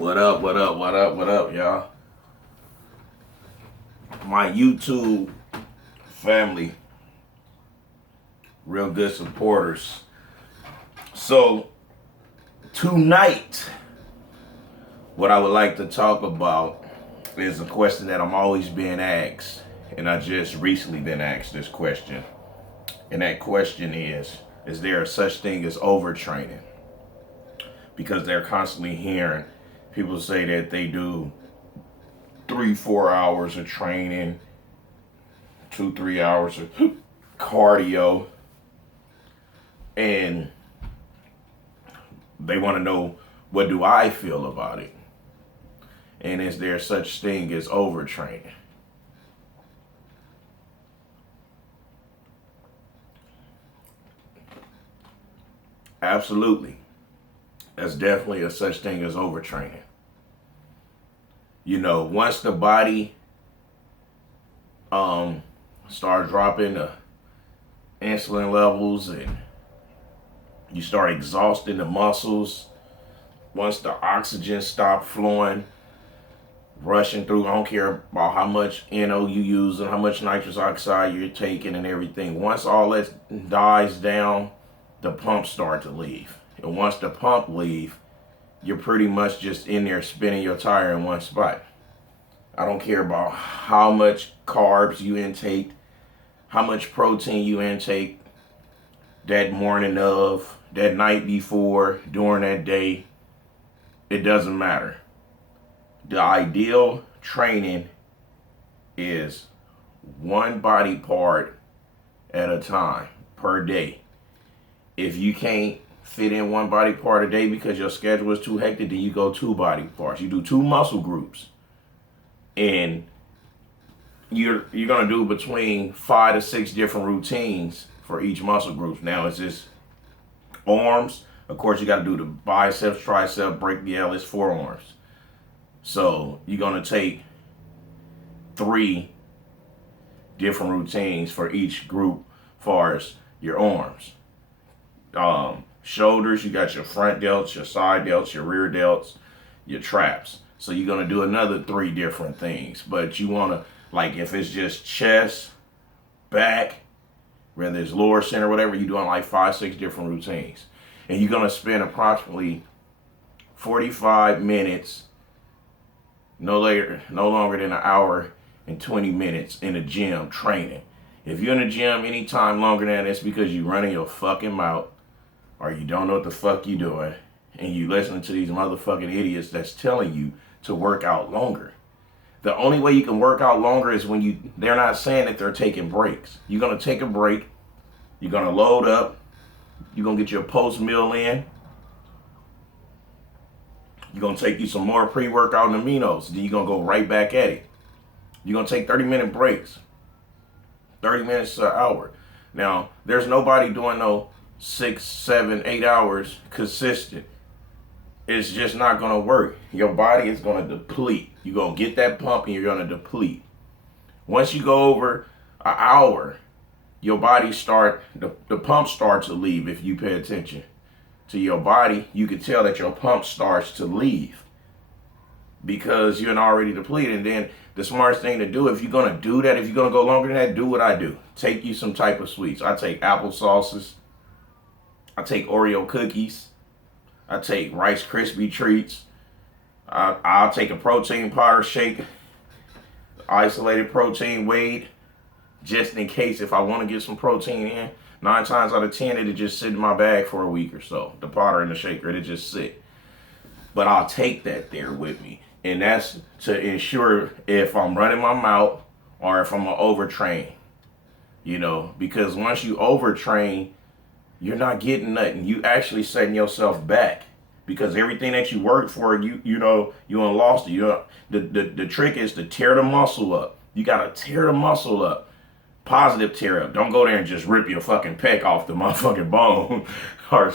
What up, what up, what up, what up, y'all? My YouTube family, real good supporters. So, tonight, what I would like to talk about is a question that I'm always being asked. And I just recently been asked this question. And that question is there such thing as overtraining? Because they're constantly hearing people say that they do 3-4 hours of training, 2-3 hours of cardio, and they want to know, what do I feel about it? And is there such thing as overtraining? Absolutely. There's definitely a such thing as overtraining. Once the body starts dropping the insulin levels and you start exhausting the muscles, once the oxygen stops flowing, rushing through, I don't care about how much NO you use and how much nitrous oxide you're taking and everything. Once all that dies down, the pumps start to leave. And once the pump leave, you're pretty much just in there spinning your tire in one spot. I don't care about how much carbs you intake, how much protein you intake that morning of, that night before, during that day. It doesn't matter. The ideal training is one body part at a time per day. If you can't fit in one body part a day because your schedule is too hectic, then you go 2 body parts. You do 2 muscle groups. And you're going to do between 5 to 6 different routines for each muscle group. Now, it's just arms. Of course, you got to do the biceps, tricep, brachialis, forearms. So you're going to take 3 different routines for each group as far as your arms. Shoulders, you got your front delts, your side delts, your rear delts, your traps. So you're going to do another 3 different things. But you want to, like, if it's just chest, back, whether it's lower center, whatever, you're doing like 5, 6 different routines. And you're going to spend approximately 45 minutes, no longer than an hour and 20 minutes in the gym training. If you're in the gym anytime longer than that, it's because you're running your fucking mouth, or you don't know what the fuck you doing, and you listening to these motherfucking idiots that's telling you to work out longer. The only way you can work out longer is when they're not saying that they're taking breaks. You're going to take a break. You're going to load up. You're going to get your post-meal in. You're going to take you some more pre-workout and aminos. Then you're going to go right back at it. You're going to take 30-minute breaks. 30 minutes to an hour. Now, there's nobody doing no 6, 7, 8 hours consistent. It's just not going to work. Your body is going to deplete. You're going to get that pump and you're going to deplete. Once you go over an hour, your body the pump starts to leave. If you pay attention to your body, you can tell that your pump starts to leave because you're already depleted. And then the smartest thing to do, if you're going to do that, if you're going to go longer than that, do what I do. Take you some type of sweets. I take apple sauces. I take Oreo cookies. I take Rice Krispie treats. I'll take a protein powder shake, isolated protein weighed, just in case if I want to get some protein in. 9 times out of 10, it'll just sit in my bag for a week or so. The powder and the shaker, it'll just sit. But I'll take that there with me. And that's to ensure if I'm running my mouth or if I'm going to overtrain. Because once you overtrain, you're not getting nothing. You actually setting yourself back. Because everything that you worked for, you lost it. The trick is to tear the muscle up. You got to tear the muscle up. Positive tear up. Don't go there and just rip your fucking pec off the motherfucking bone. Or,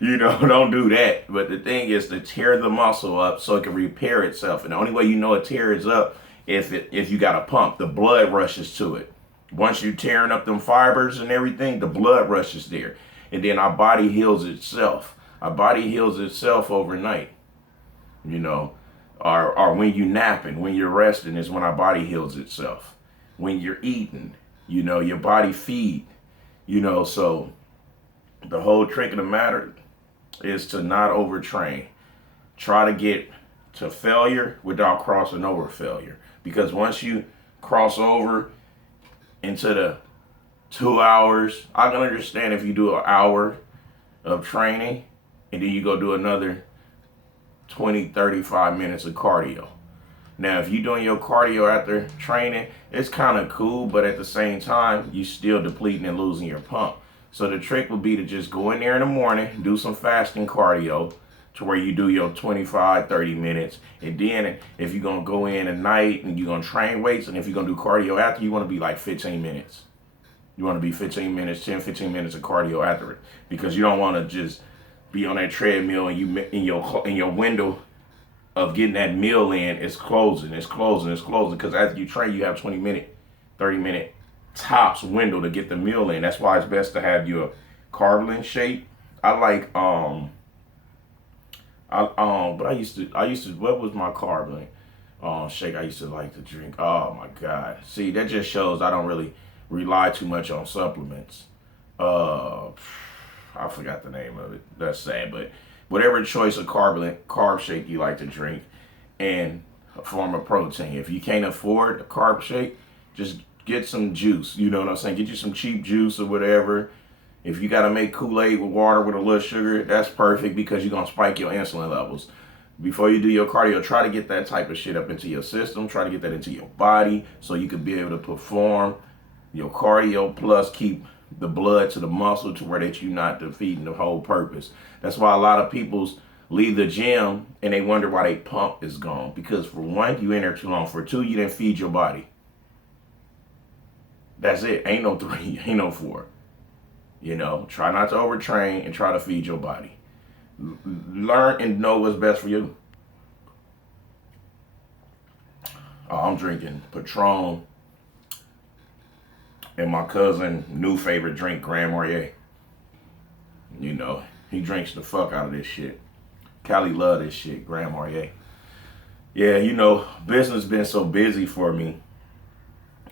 don't do that. But the thing is to tear the muscle up so it can repair itself. And the only way you know it tears up is if you got a pump. The blood rushes to it. Once you're tearing up them fibers and everything, the blood rushes there. And then our body heals itself. Our body heals itself overnight. you know, or when you napping, when you're resting is when our body heals itself. When you're eating, you know, your body feed, you know, so the whole trick of the matter is to not overtrain. Try to get to failure without crossing over failure. Because once you cross over into the 2 hours, I can understand if you do an hour of training and then you go do another 20, 35 minutes of cardio. Now, if you're doing your cardio after training, it's kind of cool, but at the same time, you still depleting and losing your pump. So the trick would be to just go in there in the morning, do some fasting cardio to where you do your 25, 30 minutes. And then if you're going to go in at night and you're going to train weights, and if you're going to do cardio after, you want to be like 15 minutes. You want to be 15 minutes, 10, 15 minutes of cardio after it. Because you don't want to just be on that treadmill and you in your window of getting that meal in is closing. Because after you train, you have 20-minute, 30-minute tops window to get the meal in. That's why it's best to have your carb shake. I like but I used to what was my carb shake I used to like to drink? Oh my God. See, that just shows I don't really rely too much on supplements. I forgot the name of it. That's sad, but whatever choice of carb shake you like to drink and a form of protein. If you can't afford a carb shake, just get some juice. You know what I'm saying? Get you some cheap juice or whatever. If you got to make Kool-Aid with water with a little sugar, that's perfect because you're going to spike your insulin levels. Before you do your cardio, try to get that type of shit up into your system. Try to get that into your body so you can be able to perform your cardio plus keep the blood to the muscle to where that you're not defeating the whole purpose. That's why a lot of people's leave the gym and they wonder why they pump is gone. Because for one, you in there too long. For two, you didn't feed your body. That's it. Ain't no three, ain't no four. You know, try not to overtrain and try to feed your body. Learn and know what's best for you. I'm drinking Patron and my cousin new favorite drink, Grand Marnier. You know, he drinks the fuck out of this shit. Callie love this shit, Grand Marnier. Yeah, you know, business been so busy for me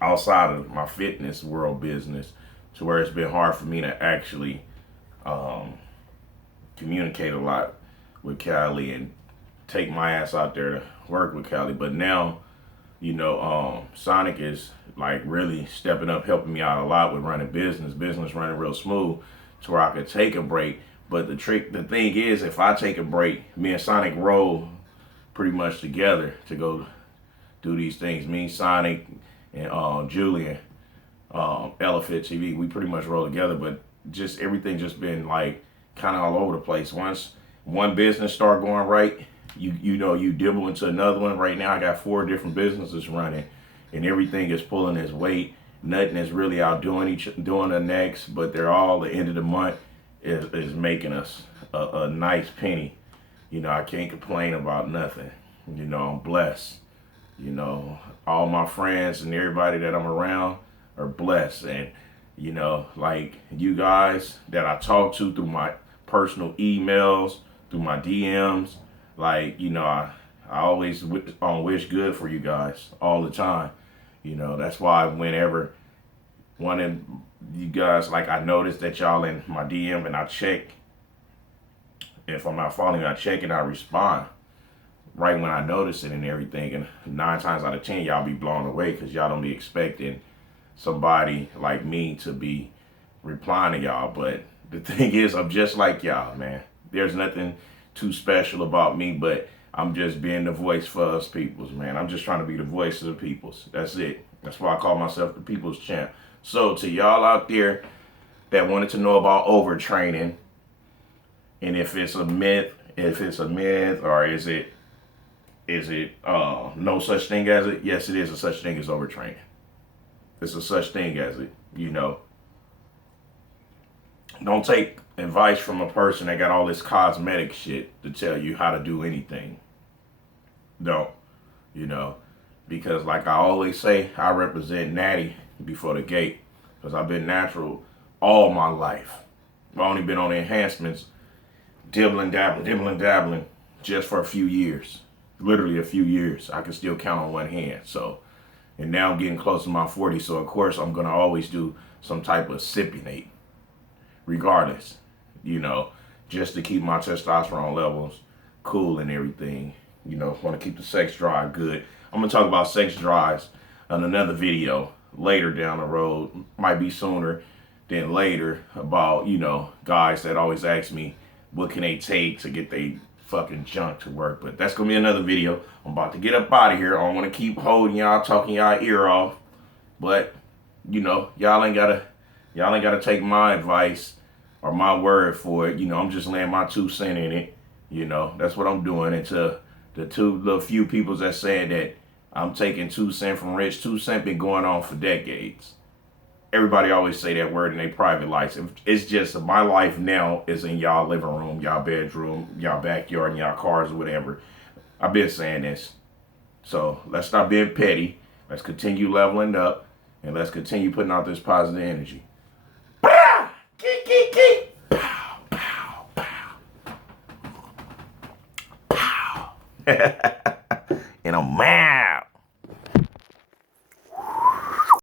outside of my fitness world business to where it's been hard for me to actually communicate a lot with Callie and take my ass out there to work with Callie. But now, you know, Sonic is like really stepping up, helping me out a lot with running business running real smooth to where I could take a break. But the thing is, if I take a break, me and Sonic roll pretty much together to go do these things. Me, Sonic, and Julian, Elephant TV, we pretty much roll together, but just everything just been like kind of all over the place. Once one business start going right, you know, you dibble into another one. Right now I got 4 different businesses running and everything is pulling its weight. Nothing is really outdoing doing the next, but they're all the end of the month is making us a nice penny. You know, I can't complain about nothing. You know, I'm blessed. You know, all my friends and everybody that I'm around are blessed. And, you know, like you guys that I talk to through my personal emails, through my DMs, like, you know, I always wish good for you guys all the time. You know, that's why whenever one of you guys, like I noticed that y'all in my DM and I check, if I'm not following you, I check and I respond right when I notice it and everything. And 9 times out of 10, y'all be blown away because y'all don't be expecting somebody like me to be replying to y'all. But the thing is, I'm just like y'all, man. There's nothing too special about me, but I'm just being the voice for us peoples, man. I'm just trying to be the voice of the peoples. That's it. That's why I call myself the people's champ. So to y'all out there that wanted to know about overtraining, and if it's a myth, or is it no such thing as it? Yes, it is a such thing as overtraining. It's a such thing as it, you know. Don't take advice from a person that got all this cosmetic shit to tell you how to do anything. Don't, you know, because like I always say, I represent Natty before the gate because I've been natural all my life. I've only been on the enhancements, dibbling, dabbling, just for a few years. Literally a few years. I can still count on one hand. So, and now I'm getting close to my 40s. So, of course, I'm going to always do some type of sippinate, regardless, you know, just to keep my testosterone levels cool and everything. You know, want to keep the sex drive good. I'm going to talk about sex drives on another video later down the road. Might be sooner than later, about, you know, guys that always ask me what can they take to get their fucking junk to work. But that's going to be another video. I'm about to get up out of here. I don't want to keep holding y'all, talking y'all ear off. But, you know, y'all ain't gotta take my advice or my word for it. You know, I'm just laying my 2 cents in it. You know, that's what I'm doing. And to the few people that said that I'm taking 2 cents from Rich, 2 cents been going on for decades. Everybody always say that word in their private lives. It's just my life now is in y'all living room, y'all bedroom, y'all backyard, and y'all cars, or whatever. I've been saying this. So let's stop being petty. Let's continue leveling up, and let's continue putting out this positive energy. Pow! Geek, geek, geek. Pow, pow, pow. Pow. And I'm mad.